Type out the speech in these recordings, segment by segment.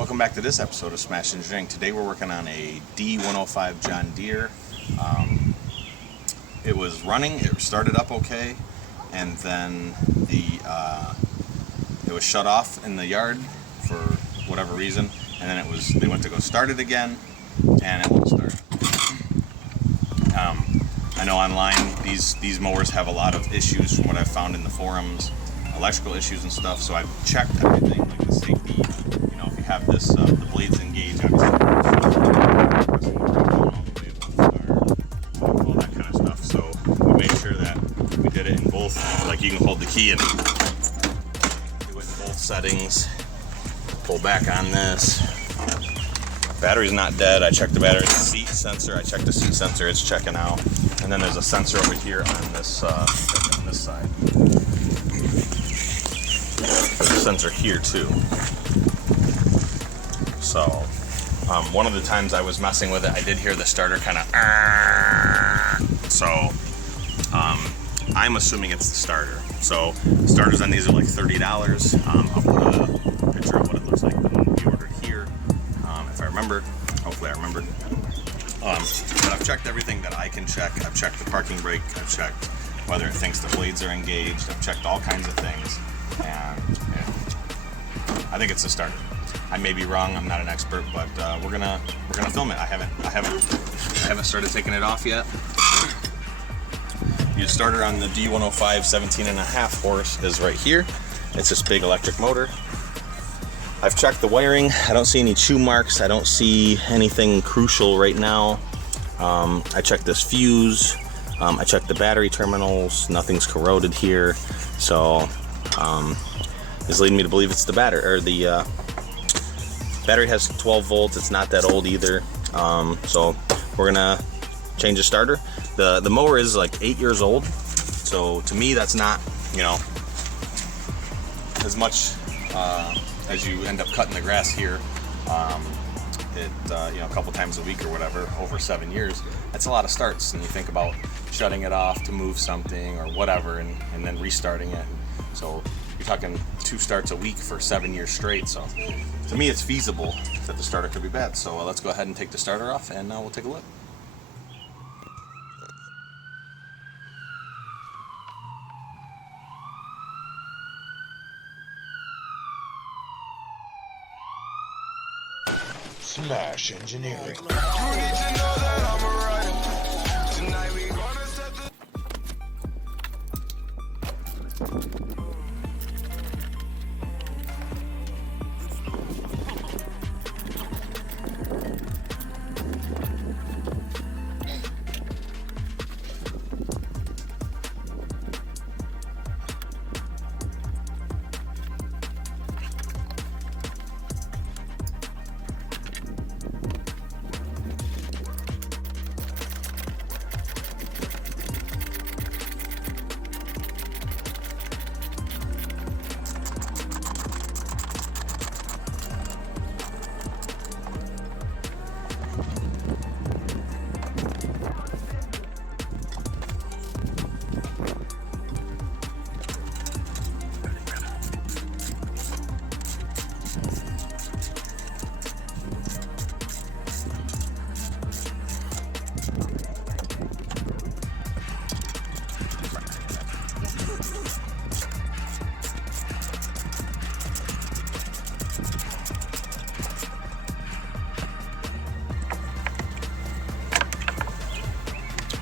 Welcome back to this episode of Smash Engineering. Today we're working on a D105 John Deere. It was running, it started up okay, and then it was shut off in the yard for whatever reason, and then they went to go start it again, and it won't start. I know online these mowers have a lot of issues from what I've found in the forums, electrical issues and stuff, so I've checked everything, like the safety. If you have this, the blades engaged, obviously, all that kind of stuff. So we made sure that we did it in both, like you can hold the key and do it in both settings. Pull back on this. Battery's not dead. I checked the battery. Seat sensor. I checked the seat sensor. It's checking out. And then there's a sensor over here on this side. There's a sensor here too. So one of the times I was messing with it, I did hear the starter kind of. So I'm assuming it's the starter. So starters on these are like $30. I'll put a picture of what it looks like the one we ordered here, if I remember. Hopefully I remembered. But I've checked everything that I can check. I've checked the parking brake. I've checked whether it thinks the blades are engaged. I've checked all kinds of things, and I think it's the starter. I may be wrong. I'm not an expert, but we're gonna film it. I haven't started taking it off yet. The starter on the D105 17.5 horse is right here. It's this big electric motor. I've checked the wiring. I don't see any chew marks. I don't see anything crucial right now. I checked this fuse. I checked the battery terminals. Nothing's corroded here. So this leading me to believe it's the battery, or the battery has 12 volts. It's not that old either. So we're gonna change the starter. The mower is like 8 years old. So to me, that's not, as much as you end up cutting the grass here. A couple times a week or whatever, over 7 years. That's a lot of starts. And you think about shutting it off to move something or whatever, and then restarting it. So you're talking 2 starts a week for 7 years straight. So to me, it's feasible that the starter could be bad. So let's go ahead and take the starter off, and we'll take a look. Smash Engineering.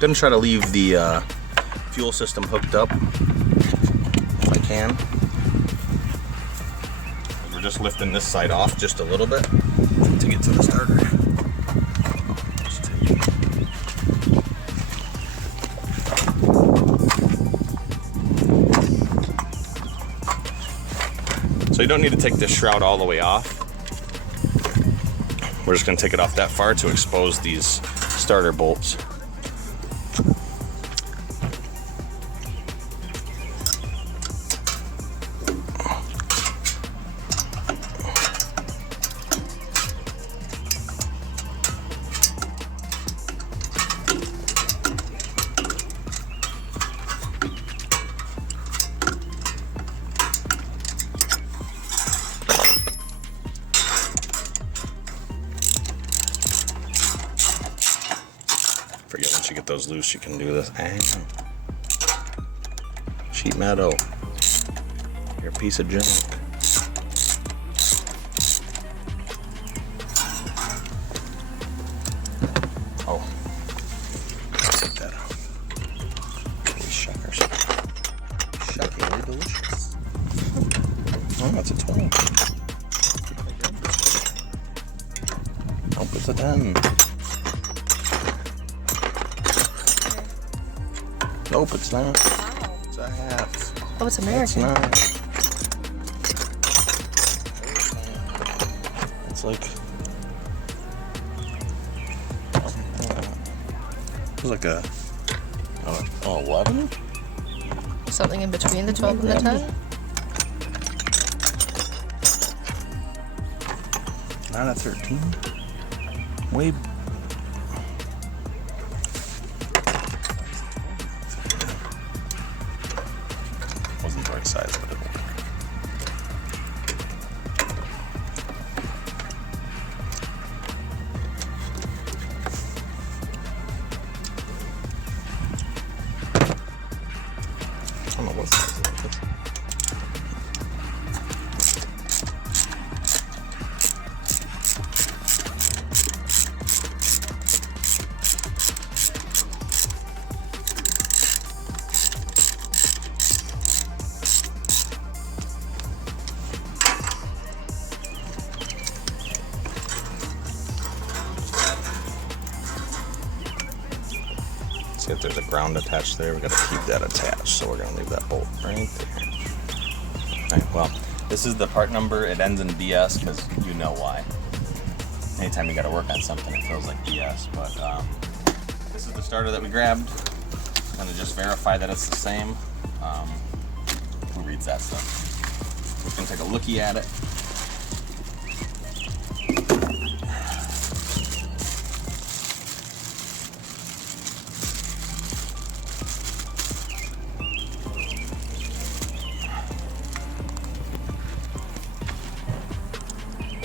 Gonna try to leave the fuel system hooked up if I can. We're just lifting this side off just a little bit to get to the starter. So you don't need to take this shroud all the way off. We're just gonna take it off that far to expose these starter bolts. once you get those loose, you can do this. And sheet metal. You're a piece of junk. Oh. Take that out. These shuckers. Shockingly delicious. Oh, that's a 12. Nope, it's a 10. Nope, it's not. Wow. It's a half. Oh, it's It's American. not. It's like. It's like a. 11? Something in between the 12 and the 10? Not a 13. Way. Wasn't the right size, but it will. I don't know what size it is. See if there's a ground attached there. We got to keep that attached, so we're gonna leave that bolt right there. All right. Well, this is the part number. It ends in BS because you know why. Anytime you got to work on something, it feels like BS. But this is the starter that we grabbed. I'm gonna just verify that it's the same. Who reads that stuff? We're gonna take a lookie at it.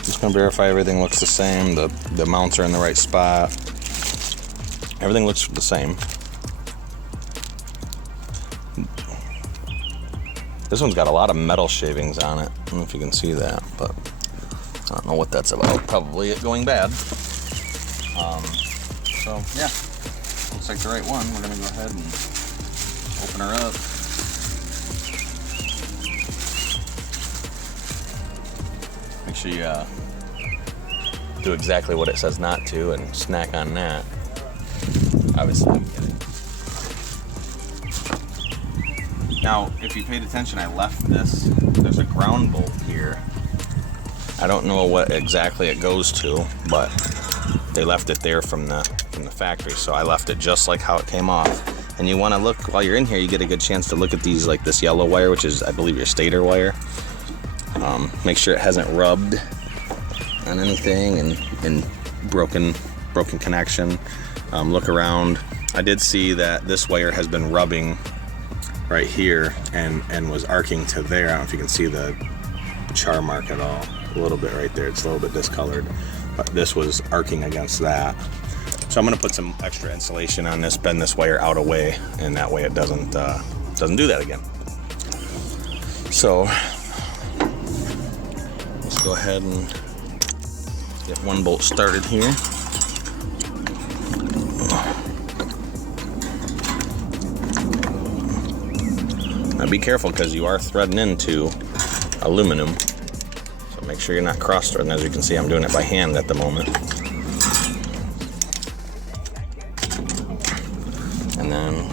Just gonna verify everything looks the same. The mounts are in the right spot. Everything looks the same. This one's got a lot of metal shavings on it. I don't know if you can see that, but I don't know what that's about. Probably it going bad. So yeah, looks like the right one. We're gonna go ahead and open her up. Make sure you do exactly what it says not to and snack on that. Obviously, I'm kidding. Now, if you paid attention, I left this. There's a ground bolt here. I don't know what exactly it goes to, but they left it there from the factory, so I left it just like how it came off. And you want to look, while you're in here, you get a good chance to look at these, like this yellow wire, which is, I believe, your stator wire. Make sure it hasn't rubbed on anything and broken connection. Look around. I did see that this wire has been rubbing right here and was arcing to there. I don't know if you can see the char mark at all. A little bit right there. It's a little bit discolored, but this was arcing against that. So I'm going to put some extra insulation on this, bend this wire out away, and that way it doesn't do that again. So let's go ahead and get one bolt started here. Now be careful because you are threading into aluminum. So make sure you're not cross-threading. As you can see, I'm doing it by hand at the moment. And then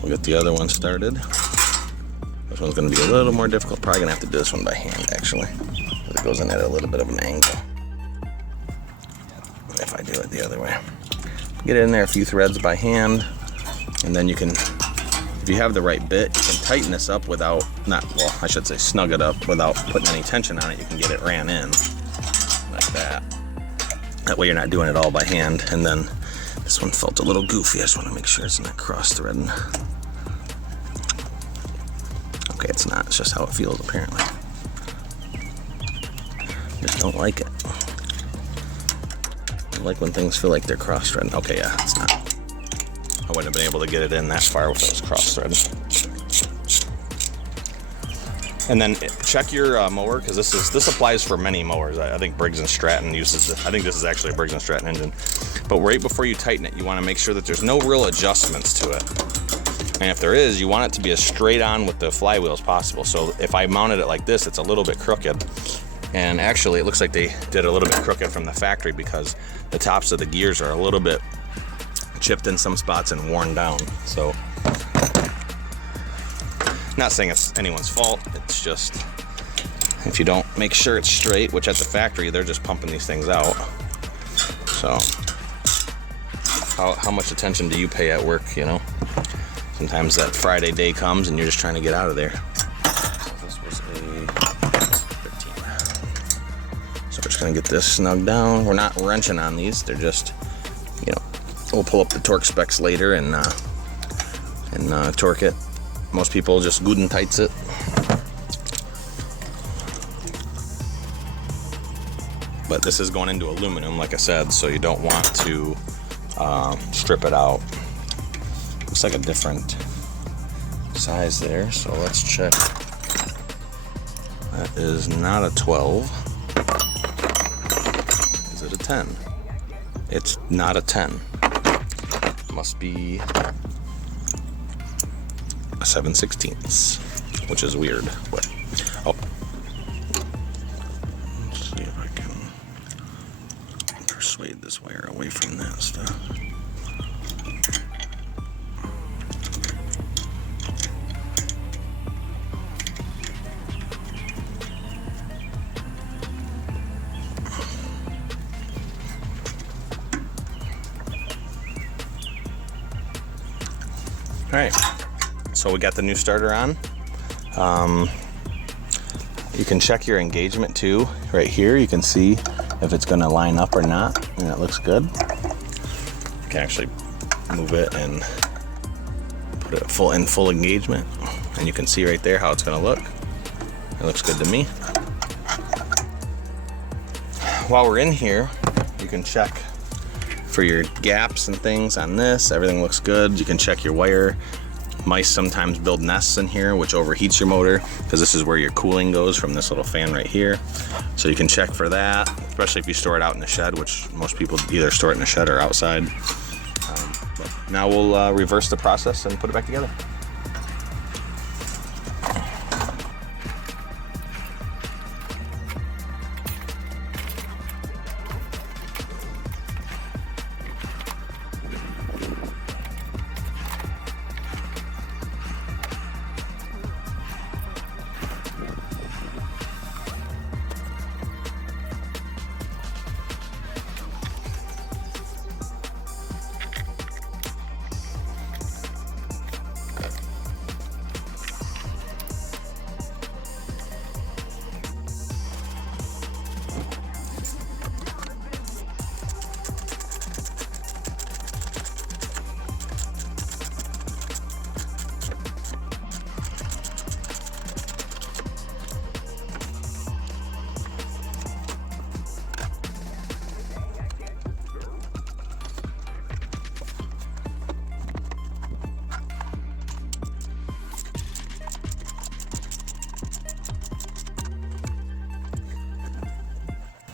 we'll get the other one started. This one's going to be a little more difficult. Probably going to have to do this one by hand, actually. It goes in at a little bit of an angle. If I do it the other way. Get in there a few threads by hand, and then you can, if you have the right bit, you can tighten this up without, I should say snug it up without putting any tension on it. You can get it ran in like that. That way you're not doing it all by hand. And then this one felt a little goofy. I just want to make sure it's not cross-threading. Okay, it's not. It's just how it feels, apparently. Just don't like it. I like when things feel like they're cross-threading. Okay, yeah, it's not. I wouldn't have been able to get it in that far with those cross threads. And then check your mower, because this applies for many mowers. I think Briggs & Stratton uses it. I think this is actually a Briggs & Stratton engine. But right before you tighten it, you want to make sure that there's no real adjustments to it. And if there is, you want it to be as straight on with the flywheel as possible. So if I mounted it like this, it's a little bit crooked. And actually, it looks like they did a little bit crooked from the factory because the tops of the gears are a little bit chipped in some spots and worn down. So, not saying it's anyone's fault. It's just, if you don't make sure it's straight, which at the factory, they're just pumping these things out. So, how much attention do you pay at work, you know? Sometimes that Friday day comes and you're just trying to get out of there. So this was a 13. So we're just gonna get this snug down. We're not wrenching on these. They're just, you know, we'll pull up the torque specs later and torque it. Most people just good and tights it. But this is going into aluminum, like I said, so you don't want to strip it out. Looks like a different size there, so let's check. That is not a 12. Is it a 10? It's not a 10. Must be a 7/16, which is weird. But oh, let's see if I can persuade this wire away from that stuff. All right, so we got the new starter on. You can check your engagement too. Right here, you can see if it's gonna line up or not, and it looks good. You can actually move it and put it full engagement, and you can see right there how it's gonna look. It looks good to me. While we're in here, you can check for your gaps and things on this. Everything looks good. You can check your wire. Mice sometimes build nests in here, which overheats your motor, because this is where your cooling goes from this little fan right here. So you can check for that, especially if you store it out in the shed, which most people either store it in the shed or outside. But now we'll reverse the process and put it back together.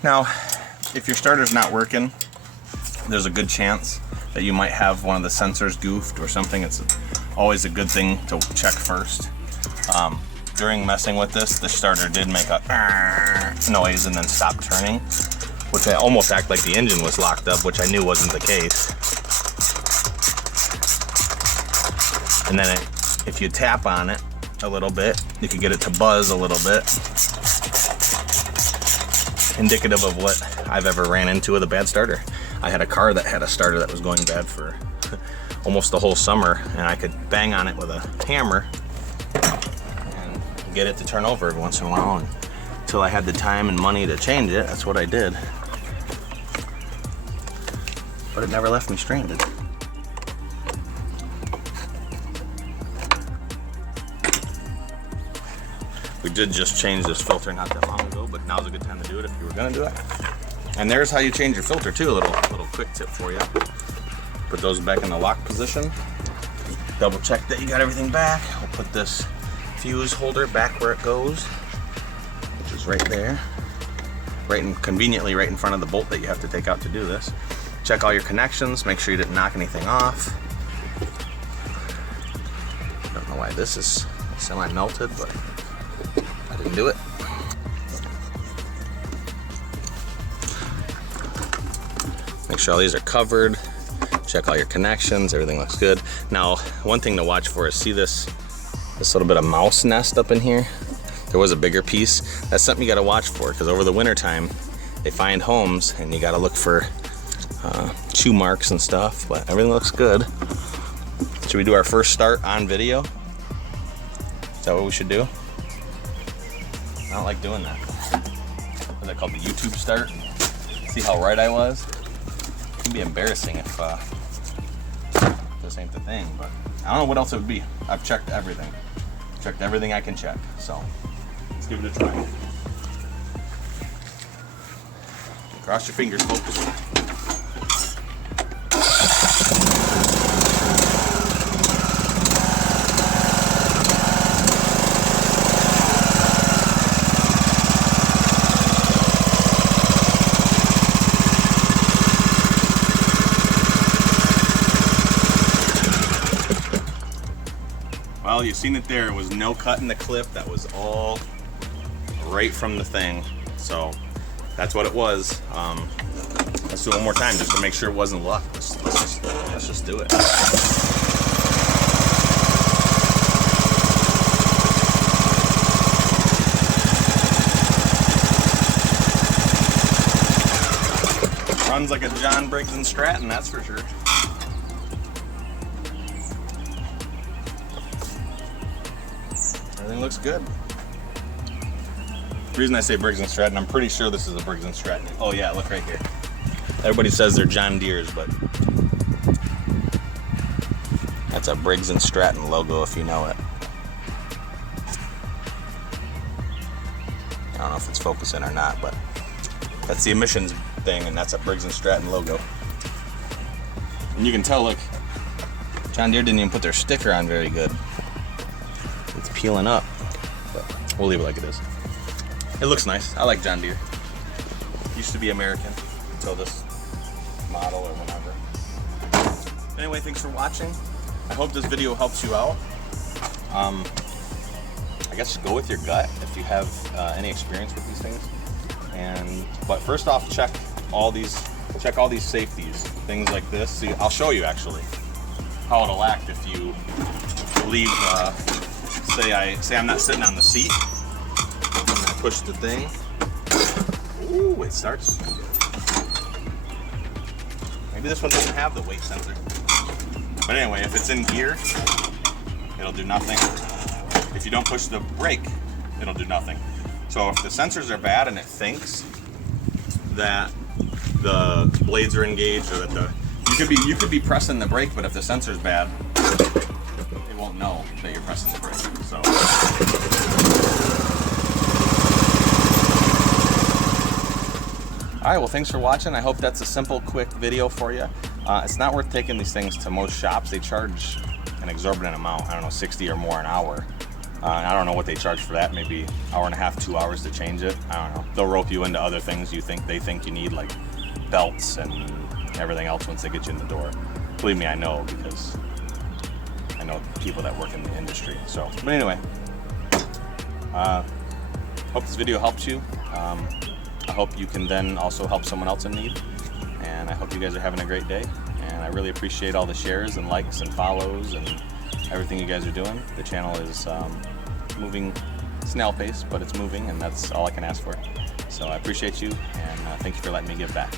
Now, if your starter's not working, there's a good chance that you might have one of the sensors goofed or something. It's always a good thing to check first. During messing with this, the starter did make a noise and then stop turning, which I almost act like the engine was locked up, which I knew wasn't the case. And then if you tap on it a little bit, you could get it to buzz a little bit. Indicative of what I've ever ran into with a bad starter. I had a car that had a starter that was going bad for almost the whole summer, and I could bang on it with a hammer and get it to turn over every once in a while. And until I had the time and money to change it, that's what I did. But it never left me stranded. We did just change this filter not that long ago, but now's a good time to do it if you were gonna do it. And there's how you change your filter too, a little quick tip for you. Put those back in the lock position. Double check that you got everything back. We'll put this fuse holder back where it goes, which is right there. Conveniently right in front of the bolt that you have to take out to do this. Check all your connections, make sure you didn't knock anything off. Don't know why this is semi-melted, but I didn't do it. Make sure all these are covered. Check all your connections, everything looks good. Now, one thing to watch for is, see this little bit of mouse nest up in here? There was a bigger piece. That's something you gotta watch for, because over the winter time, they find homes and you gotta look for chew marks and stuff, but everything looks good. Should we do our first start on video? Is that what we should do? I don't like doing that. What's that called, the YouTube start? See how right I was? It can be embarrassing if this ain't the thing, but I don't know what else it would be. I've checked everything. Checked everything I can check, so let's give it a try. Cross your fingers, folks. Well, you've seen it there. It was no cut in the clip. That was all right from the thing. So that's what it was. Let's do it one more time just to make sure it wasn't luck. Let's just do it. Runs like a John Briggs & Stratton, that's for sure. Everything looks good. The reason I say Briggs & Stratton, I'm pretty sure this is a Briggs & Stratton. Oh yeah, look right here. Everybody says they're John Deere's, but that's a Briggs & Stratton logo if you know it. I don't know if it's focusing or not, but that's the emissions thing, and that's a Briggs & Stratton logo. And you can tell, look, John Deere didn't even put their sticker on very good. It's peeling up, but we'll leave it like it is. It looks nice. I like John Deere. Used to be American until this model or whatever. Anyway, thanks for watching. I hope this video helps you out. I guess go with your gut if you have any experience with these things. But first off, check all these safeties, things like this. See, I'll show you actually how it'll act if you leave. Say I'm not sitting on the seat, and I push the thing. Ooh, it starts. Maybe this one doesn't have the weight sensor. But anyway, if it's in gear, it'll do nothing. If you don't push the brake, it'll do nothing. So if the sensors are bad and it thinks that the blades are engaged, or that you could be pressing the brake, but if the sensor's bad, it won't know that you're pressing the brake. So all right, well, thanks for watching. I hope that's a simple, quick video for you. It's not worth taking these things to most shops. They charge an exorbitant amount. I don't know, 60 or more an hour. I don't know what they charge for that. Maybe hour and a half, 2 hours to change it. I don't know. They'll rope you into other things they think you need, like belts and everything else once they get you in the door. Believe me, I know, because I know people that work in the industry. So, but anyway, hope this video helps you. I hope you can then also help someone else in need. And I hope you guys are having a great day. And I really appreciate all the shares and likes and follows and everything you guys are doing. The channel is moving snail pace, but it's moving, and that's all I can ask for. So I appreciate you, and thank you for letting me give back.